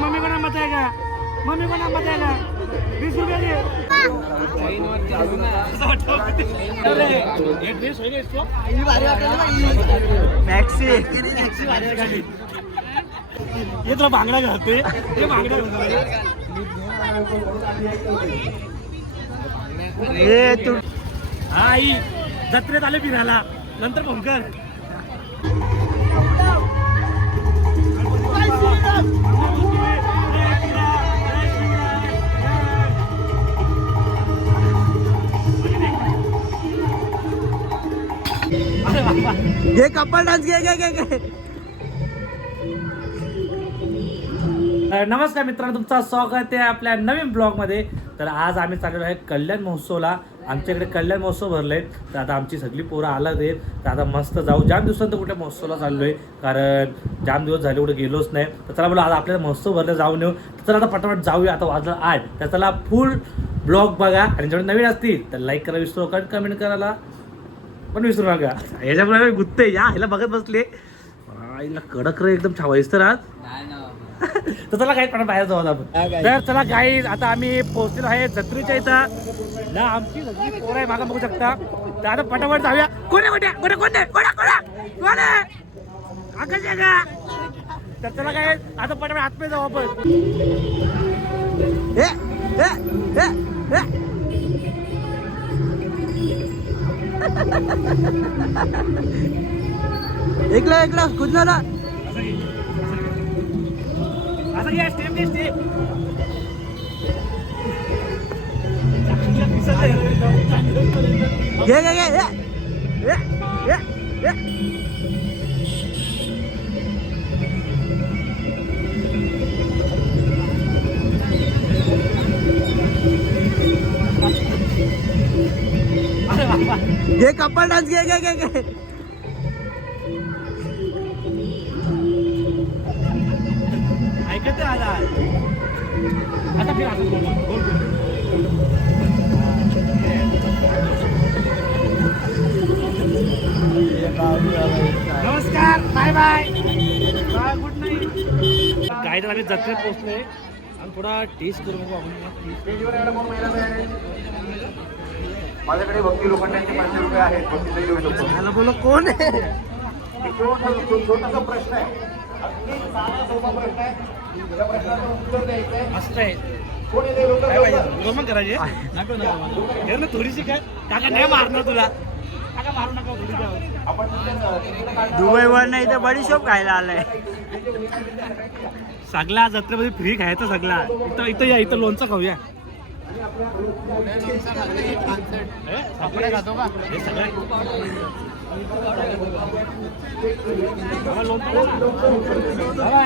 Mummy कोणा मत आहे का मम्मी कोणा मत आहे का वीस रुपये दे हे। तुला बांगडा घालते हे। बांगडा घालते तू आई जत्रेत आले फिरायला. नंतर फोन कर. ये कपल डान्स घे घे घे घे नमस्कार मित्रांनो तुमचं स्वागत आहे आपल्या नवीन ब्लॉगमध्ये. तर आज आम्ही चाललेलो आहे कल्याण महोत्सवला. आमच्याकडे कल्याण महोत्सव भरले तर आता आमची सगळी पोरं आलं आहेत. तर आता मस्त जाऊ. जाम दिवसांत कुठे महोत्सवला चाललो आहे कारण जाम दिवस झाले कुठे गेलोच नाही. तर चला बोला आज आपल्याला महोत्सव भरले जाऊन येऊ. तर चला आता पटापट जाऊया. आता वाजलं आठ. तर चला फुल ब्लॉग बघा. आणि जेवढे नवीन असतील तर लाईक करा विसरू नका कमेंट करायला पण विसरू नका. याच्यामुळे गुत्ते या. ह्याला बघत बसले. आईला कडक रे एकदम छावाईस तर आज. तर चला काही पण बाहेर जाऊ आता आपण. तर चला काही आता आम्ही पोहोचलेलो आहे जत्रेच्या इथं. ना आमची सगळी पोरं आहे मागा बघू शकता. आता पटापट जाऊया. कोण आहे कोण कोणा कोणा कोण आकाश आहे का तर चला काय आता पटापट आतमध्ये जाऊ आपण. ए ए ए ए एकला एकला कुठला ना असं घ्या स्टेप स्टेप घे घे घे ए ए ए ए घे कपल डान्स घे घे घे घे ऐकत आहे आता आता फिर नमस्कार bye bye bye good night आम्ही जत्रेत पोहोचलोय आणि थोडा टेस्ट करू बघू आपण माझ्याकडे भक्ती लोखंडाचे पाचशे रुपये आहेत. भक्ती देऊ शकतो. मला बोलो कोण आहे? छोटासा प्रश्न आहे. अगदी साधा सोपा प्रश्न आहे. त्या प्रश्नाचं उत्तर द्यायचं आहे मस्त आहे. कोण येते लोक करायचे? ना थोडीशी काय? काका नाही मारणार तुला. काका मारू नका थोडी द्या आपण दुबई वर नाही तर बडीशॉप खायला आलाय. सगळा जत्रेमध्ये फ्री खायचं सगळा इथं इथं या इथं लोणचं खाऊया. हे, सापडे खातो का हे सगळं. बाबा, लोणचं खा ना. बाबा.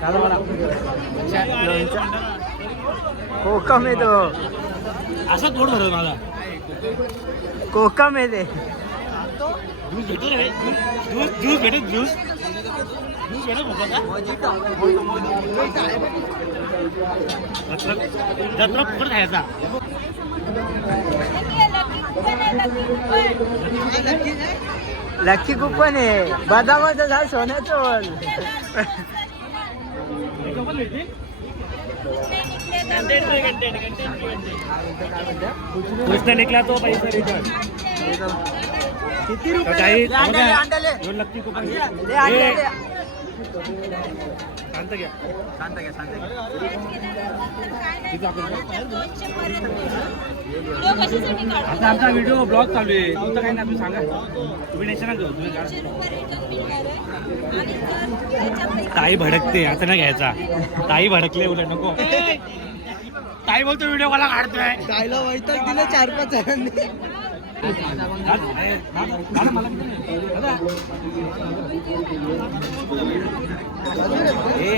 चला बरं. कोकम आहे तो. असं तोड भरत माझा. कोकम आहे ते ज्यूस भेटतो रे ज्यूस ज्यूस ज्यूस भेटेल ज्यूस ज्यूस भेटेल फुकट का? जत्रा जत्रा फुकट खायचा लक्की कुपन आहे बदामाचं झाड सोन्याचं नहीं निकला तो पैसा रिटर्न किती काही रुपये अंडले अंडले दोन लक्की कुपन ले शांत घ्या शांत घ्या शांत घ्या आता आमचा व्हिडिओ ब्लॉग चालू आहे. तुमचं काही नाही तुम्ही सांगा. तुम्ही टेन्शन घेऊ, तुम्ही. रुपये ताई भडकते आता नाही घ्यायचा. ताई भडकले उलट नको. ताई बोलतो व्हिडिओ मला काढतोय. खायला वैताग दिलं चार पाच जणांनी.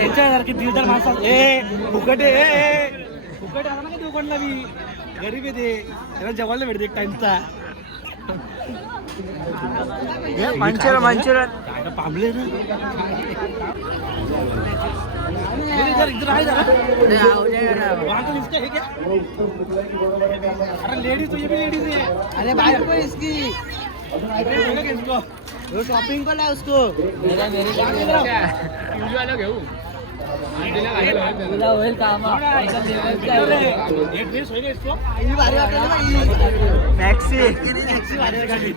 याच्यासारखी दिलदार माणसा ए फुकट आहे, ए. फुकट आला ना देऊ कोणला मी गरीब आहे ते. त्याला जेवायला भेटते एक टाइमचा मंचुरन काय पांबले ना. अरे लेडीज तो ये भी लेडीज है। अरे बाइक पर इसकी। देखो इसको। शॉपिंग को ला उसको। तुला होईल काम मॅक्सी मॅक्सी भारी वाटली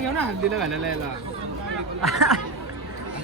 घेऊ ना हल्दीला घालायला याला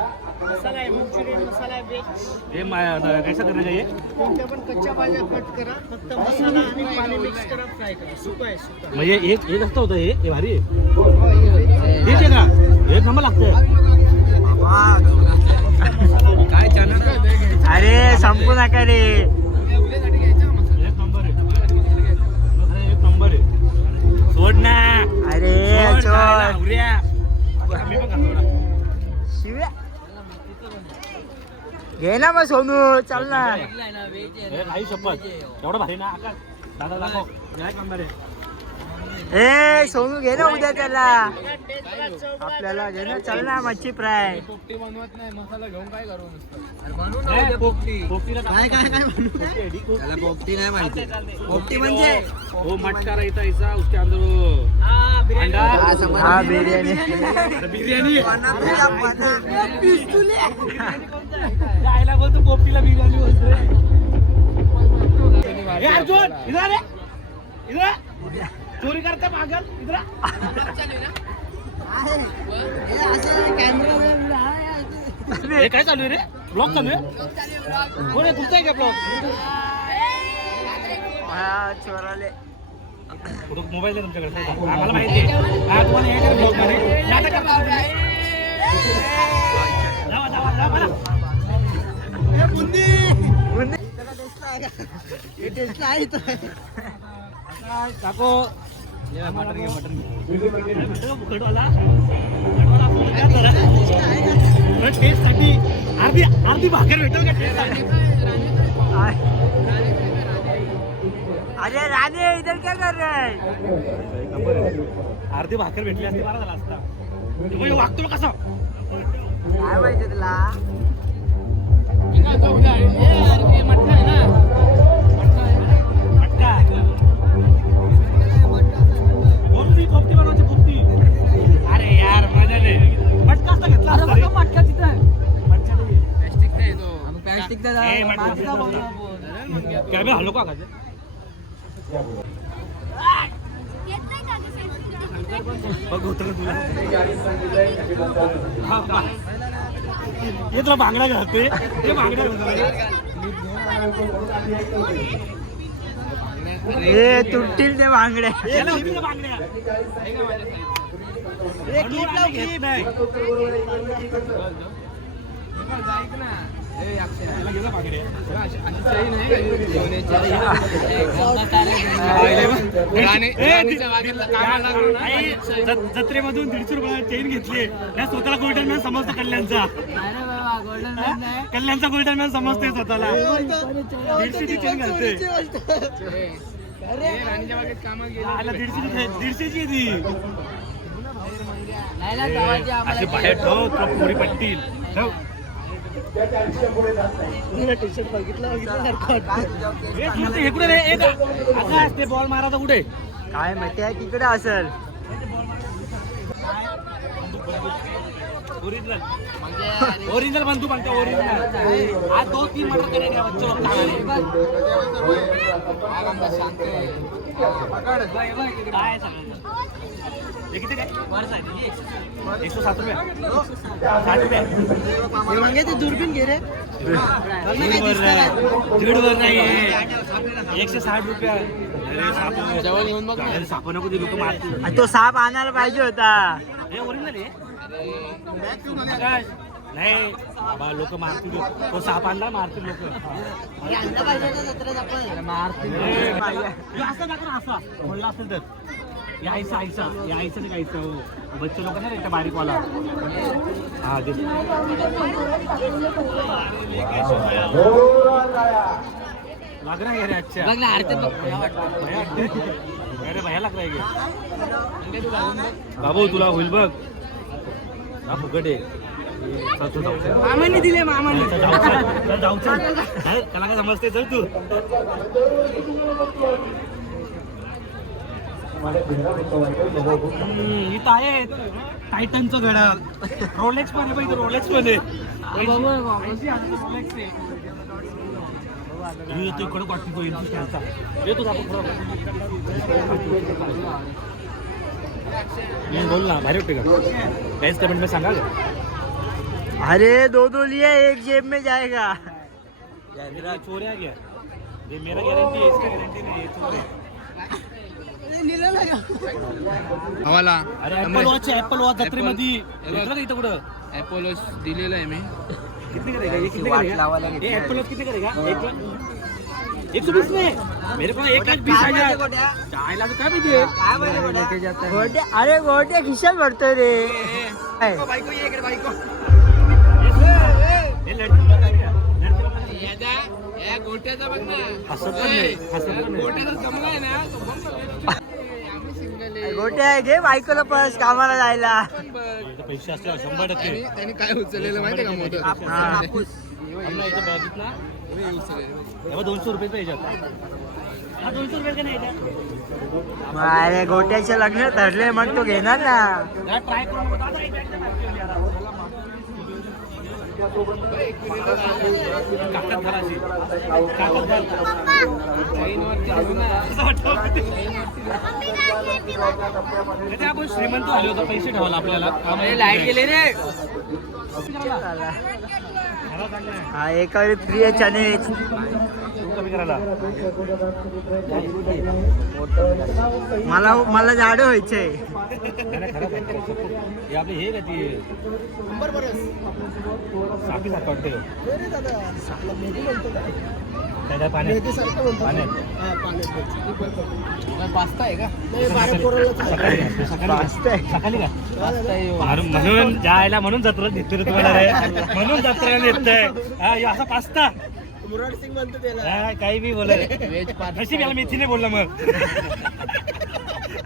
मला उद्या अंकलचा हाय हाय हे मा- कैसा करना चाहिए कोणत्या पण कच्च्या भाज्या कट करा फक्त मसाला आणि पाणी मिक्स करा फ्राय करा. सुका आहे सुका. म्हणजे एक एक असतं होतं हे? हे भारी आहे. हेच आहे का एक नंबर लागतंय. काय अरे संपू नका रे. एक नंबर आहे. अरे, एक नंबर आहे. सोड ना. अरे सोड चोर. खायला, आवऱ्या. आम्ही पण खातो ना. शिव्या. घे ना मग सोनू चल ना. नाही काही शपथ. एवढं भारी ना आकाश. दादा दाखव. काय नंबर आहे. ए सोनू घे ना उद्या त्याला. आपल्याला घे ना चल ना मच्छी फ्राय. हे, पोप- पोपटीला काय काय काय पोपटी ढीक. त्याला पोपटी नाही माहिती. पोपटी म्हणजे? वो मटका रहता ऐसा उसके अंदर अंडा. हा बिर्याणी. जायला बोलतो पोपटीला बिर्याणी बोलतोय अर्जुन इधर रे इधर. चोरी करता पागल इधर आ. हे काय चालू आहे रे? ब्लॉग चालू आहे? कोण आहे? तुमचा आहे का ब्लॉग चोराले मोबाईल आहे तुमच्याकडे? आम्हाला माहिती आहे. हा, तुम्हाला यायचं ब्लॉगमध्ये. नाटक करता तुम्ही. जावा, जावा, जावा, बरं. काको. मटन घे मटन बुकडवाला बुकडवाला फोन कर जरा. टेस्टसाठी अर्धी अर्धी भाकर भेटेल का टेस्टसाठी अरे राणे इधर क्या कर रहे है? अर्धी भाकर भेटली असती बरा झाला असता. वागतो कसं काय माहिती तुला? बे हल्लो का बघ तुला. हा. हे. बांगडा घालते हे बांगडा घालते ए तुटतील ते बांगड्या. बांगड्या. जत्रेमधून दीडशे रुपयाला चेन घेतली. या स्वतःला गोल्डन मॅन समजतो कल्याणचा? कल्याणचा गोल्डन मॅन समजतोय स्वतःला. दीडशेची चेन घालते दीडशेची दीडशेची ती. बाहेर ठेव तुला पोरी पटतील ठेव टी शर्ट बघितलं ते हे बॉल मारायचा कुठे? काय माहिती आहे तिकडे असेल. ओरिजिनल ओरिजिनल बंदूक म्हणते ओरिजिनल आज दो तीन मटर करे क्या बच्चों काय सांगायचं? किती काय? एक सौ सात रुपये. साठ रुपये. ते दुर्बीन घे रे. नाही एकशे साठ रुपये. अरे साप अरे साप नको ते लोक मारतील. तो साप आणायला पाहिजे होता. हे ओरिजिनल आहे. नाही बाबा लोक मारतील तो साप आणला मारतील लोक मारतील असं दाखव असा बोलला असेल तर यायचं आईचा यायचं नाही आईचा हो बच्चे लोक नाही रे, त्या बारीक वाला हा ते जोरात टाळ्या. रहा है रे अच्छा लग रहा अरे भया लग रहा है बाबू तुला होईल बघ हा फुकट आहे. मामाने दिले मामाने जाऊ, चल. त्याला काय समजते चल तू. हम्म, इथं आहे टायटनचं घड्याळ रोलेक्स पण आहे इथं रोलेक्स पण आहे रोलेक्स आहे हे येतो इकडं वाटतो तो येतो पुढं. नाही, बोल ना भारी वाटते का काहीच कमेंट में सांगा अरे दो दो लिए एक जेब में जाएगा। मेरा चोऱ्या गया ये मेरा गारंटी है इसका गारंटी नहीं है ये चोर है। हवाला। अरे ऍपल वॉच ऍपल वॉच जत्रेमध्ये घेतलं का इथं कुठं? अपोलो दिलेलं आहे मी. कितने करेगा ये कितने करेगा ये एप्पल वॉच कितने करेगा एक लाख एक सौ बीस में मेरे पास एक लाख बीस हजार. चार लाख काय पाहिजे गोटे अरे गोटे खिशात भरतोय रे. काय? लडकी लोकं आहे का? लडकी लोकं आहे. या गोट्याचा बघ ना. हसत पण नाही हसत पण नाही. गोट्याचा जमला आहे ना तो बंद घे बायकोला कामाला जायला. बघ. पैसे असल्यावर शंभर टक्के. त्यांनी काय उचललेलं माहिती का मोदक? दोनशे रुपये अरे गोट्याचे लग्न ठरले मग तो घेणार ना. ट्राय आपण श्रीमंत झाले होतो पैसे ठेवायला आपल्याला. लाइट गेले रे. हा एकावर फ्री आहे चने तू कमी करायला मला मला जाडं व्हायचंय. हे काय काय पाण्यात. पास्ता आहे का? सकाळी. म्हणून जायला म्हणून जत्रा देते रे तुम्हाला रे म्हणून जत्रा नेतय. हा हे असा पास्ता. हा, काही बी बोल व्हेज नशीब याला मेथी नाही बोलला मग.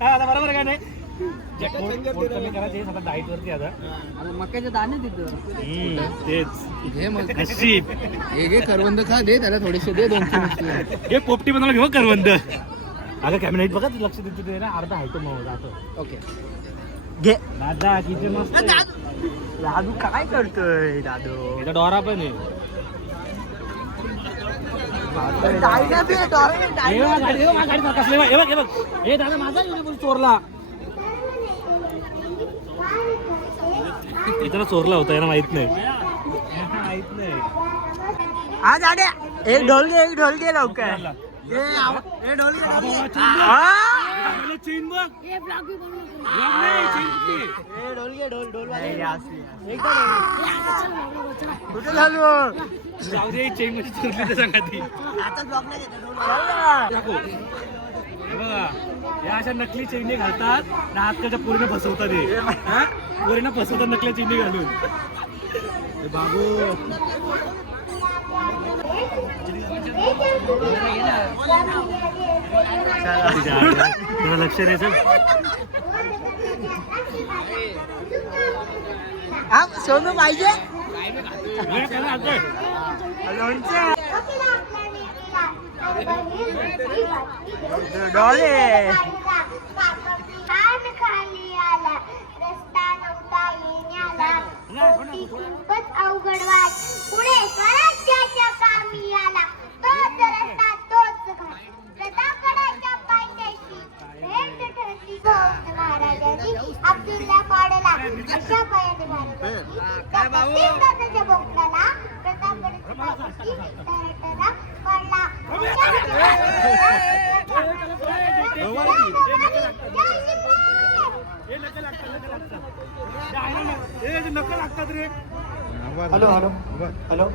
हा आता बरोबर आहे का नाही? मक्याचे दाणे तिथं नशीब. हे घे करवंद खा दे त्याला थोडेसे दे दोन तीन. हे पोपटी बनवला घेऊ करवंद. अगं कॅबिनेट बघा लक्ष देतो ते ना. अर्धा आहे तो मग जातो. ओके. घे. दादा किती मस्त दादू काय करतोय दादू? याचा डोरा पण आहे. हे हे. हे हे हे दादा माझा चोरला. इथं चोरला होता याला माहीत नाही माहीत नाही हा दाड्या एक ढोल घे एक ढोल घे लवकर. हा? कुठे झालो जाऊ दे चेन मध्ये चोरली तर सांगा ती चल ना. दाखव. बघा या अशा नकली चैनी घालतात ना आजकालच्या पूर्ण फसवतात हे. हा? पोरींना फसवतात नकली चैनी घालून. बाबू. तुला लक्ष हा सोनू पाहिजे? लोणचं. ढोल आहे. कान खाली आला रस्ता नव्हता येण्याला होती खूपच अवघड वाट पुढे स्वराज्याच्या कामी आला तोच रस्ता तोच घाट प्रतापगडाच्या पायथ्याशी भेट ठरली गौतम महाराजांची अब्दुल्ला पाडला अशा पायाने भारत सिंहाच्या बोकडाला प्रतापगडाच्या पायथ्याशी तळतळा पडला हॅलो हॅलो. हॅलो.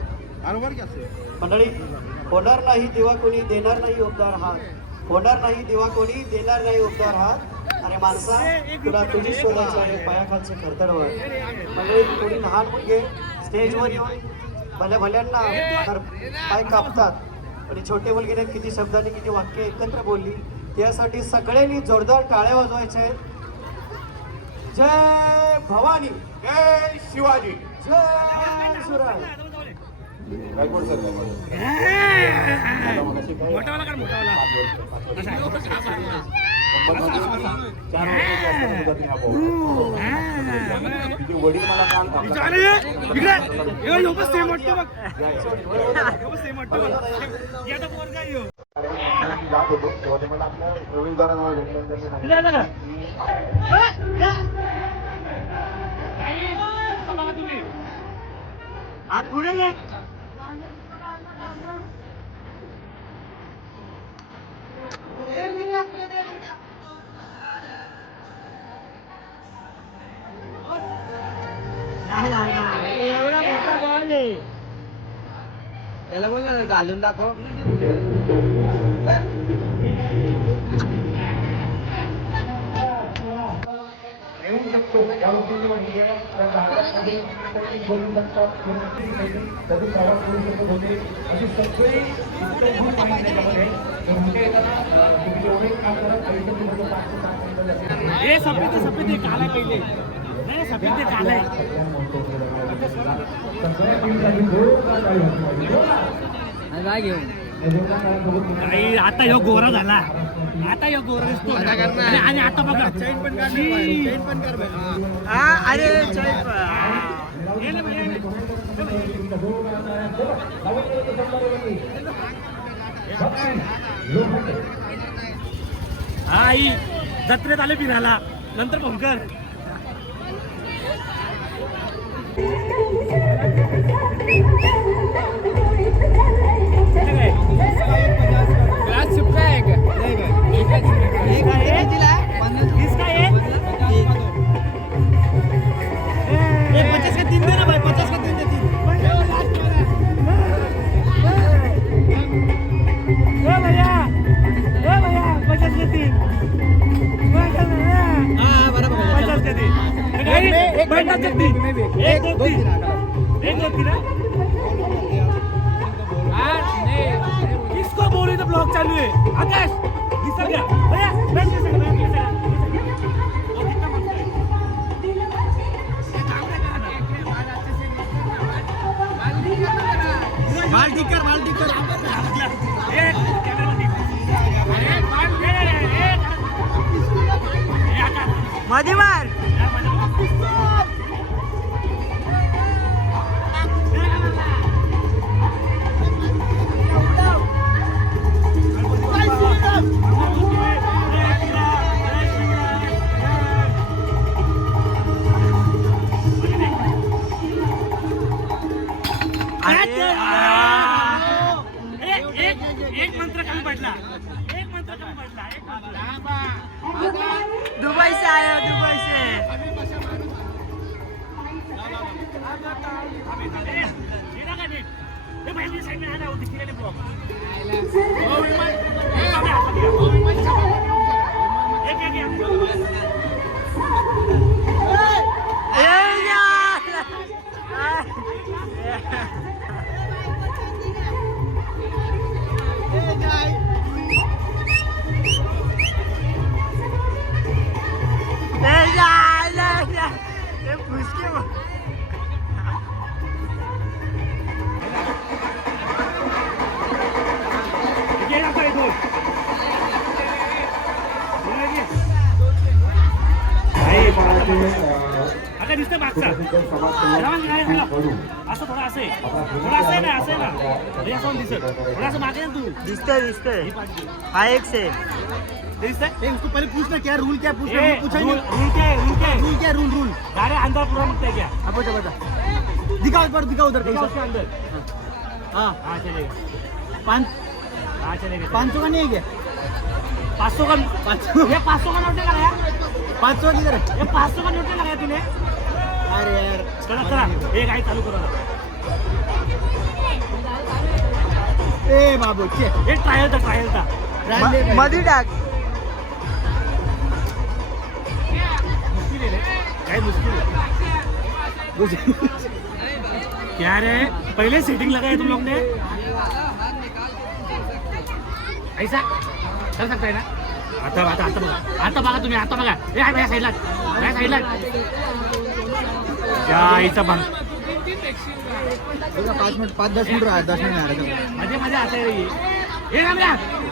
मंडळी होणार नाही तेव्हा कोणी देणार नाही उबदार हा होणार नाही तेव्हा कोणी देणार नाही उबदार हा आणि माणसा तुला तुझी शोधायचं आहे पायाखालचं खरतडवर म्हणजे कोणी लहान मुलगे स्टेजवर येऊन भल्या भल्यांना पाय कापतात. आणि छोटे मुलगीने किती शब्दांनी किती वाक्य एकत्र बोलली त्यासाठी सगळ्यांनी जोरदार टाळ्या वाजवायच्या आहेत. जय भवानी. जय शिवाजी. जय सुराज सर वडील मला काल जात होतो तेव्हा ते मला आपल्या प्रवेशद्वाराजवळ भेटले आणि घालून दाखव हे सफ़ेद सफ़ेद काला पहिले सफ़ेद काला काय आता ह्यो गोरा झाला. आता ह्यो गोरा दिसतो आणि आता बघा. चैन पण चैन पण हा. अरे हा आई जत्रेत आले फिरायला. नंतर भंकर ग्लास चिपका आहे का पचास का तीन दे ना भाई पचास का तीन दे तीन ए भैया ए भैया पचास के तीन पचास के तीन पचास के तीन एक दो तीन एक दो तीन चालू है आकाश दिसत घ्या भैया बैठ के सर, बैठ के सर. वो कितना मस्त है. बाल टिकर बाल टिकर एक कॅमेरामध्ये. एक, बाल, ए, ए, ए. ए, आकाश. मध्ये मार दिसतोय हा एक से। उसको पहले पूछना क्या रूल क्या पूछना ए, पूछा ही रूल नहीं रूल क्या है रूल क्या है? रूल क्या रूल रूल अरे अंदर पूरा मत क्या? अब बता बता। दिखाओ एक बार दिखाओ उधर देखा उसके अंदर। हाँ। हाँ चलेगा। पाँच? हाँ चलेगा पाँच सौ का नहीं है क्या? पाँच सौ का पाँच सौ। ये पाँच सौ का नोट नहीं लगाया पाँच सौ किधर है? ये पाँच सौ का नोट लगाया तूने। अरे यार। चला चला। एक गाड़ी चालू करो। ए बाबू चे एक ट्रायल था ट्रायल था म- मध्ये टाक. काय मुश्किल है क्या रे? पहले सेटिंग लगाए तुम लोग ने ऐसा. कर सकता है ना? आता आता आता बघा. आता बघा तुम्ही आता बघा. ए साईडला या साईडला क्या आईचा भांग पाच मिनिट पाच दस मिनिट राहा दस मिनिट मजे मजे आता है रे ये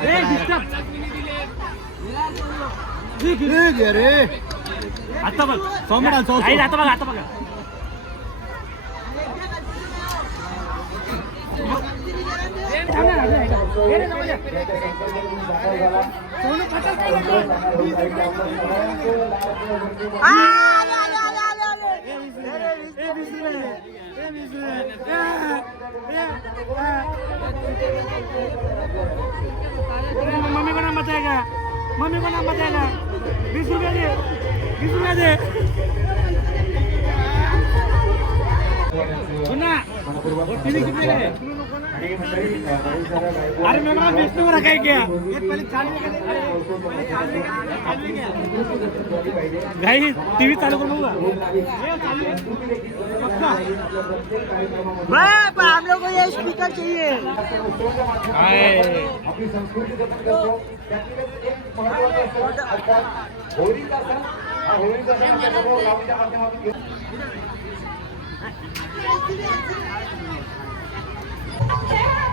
ए डिस्टर्ब. अरे आता बघ. सौ मिनिट सौ आई आता बघा आता बघा. मम्मी को नाम बताएगा। मम्मी को नाम बताएगा। बीस रुपया दे। बीस रुपया दे। का है अरे मैं वहाँ बेचने को रखा है क्या गाई टीवी चालू करू नका हम लोग को ये स्पीकर चाहिए आपली संस्कृती महत्वाचं सण अर्थात होळीचा सण जाऊ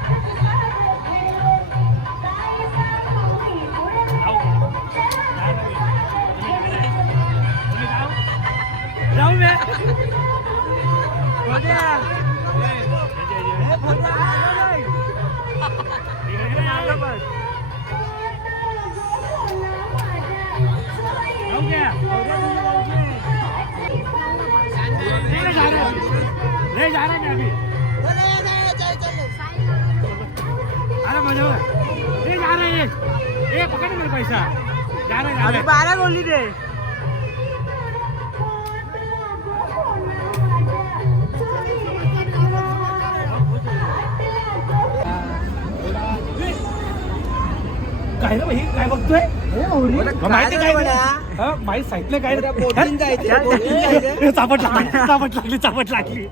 माहिती काय माहिती सांगितलं काय? चापट लागली चापट लागली चापट लागली.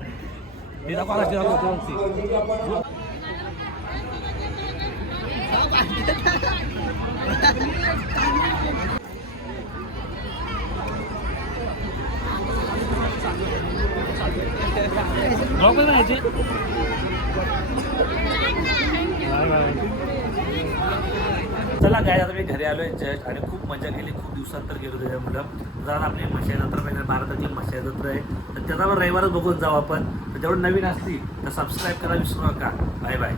Blog bye. चला काय आता मी घरी आलोय जस्ट आणि खूप मजा केली खूप दिवसांतर गेलो त्याच्यामुळं जरा आपली मशाई जत्रा भारतातील भारताची जत्रा आहे. तर त्याचा पण रविवारच बघून जाऊ आपण. तर जेवढं नवीन असली तर सबस्क्राईब करायला विसरू नका. Bye bye